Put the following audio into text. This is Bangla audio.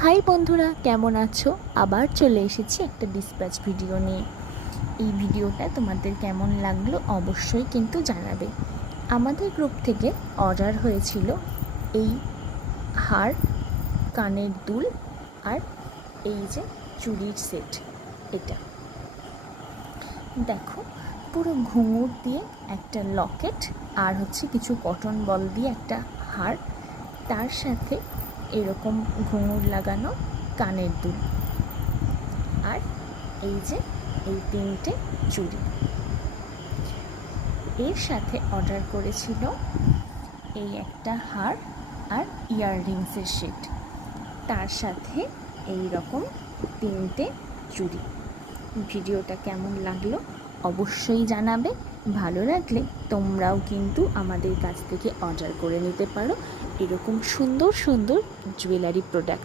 হাই বন্ধুরা, কেমন আছো? আবার চলে এসেছি একটা ডিসপ্যাচ ভিডিও নিয়ে। এই ভিডিওটা তোমাদের কেমন লাগলো অবশ্যই কিন্তু জানাবে। আমাদের গ্রুপ থেকে অর্ডার হয়েছিল এই হার, কানের দুল আর এই যে চুড়ির সেট। এটা দেখো, পুরো ঘুঙুর দিয়ে একটা লকেট আর হচ্ছে কিছু কটন বল দিয়ে একটা হার, তার সাথে এরকম ঘুঙুর লাগানো কানের দুল আর এই যে এই তিনটে চুড়ি। এর সাথে অর্ডার করেছিল এই একটা হার আর ইয়াররিংসের সেট, তার সাথে এই রকম তিনটে চুড়ি। ভিডিওটা কেমন লাগলো অবশ্যই জানাবে। ভালো লাগলে তোমরাও কিন্তু আমাদের কাছ থেকে অর্ডার করে নিতে পারো এরকম সুন্দর সুন্দর জুয়েলারি প্রোডাক্ট।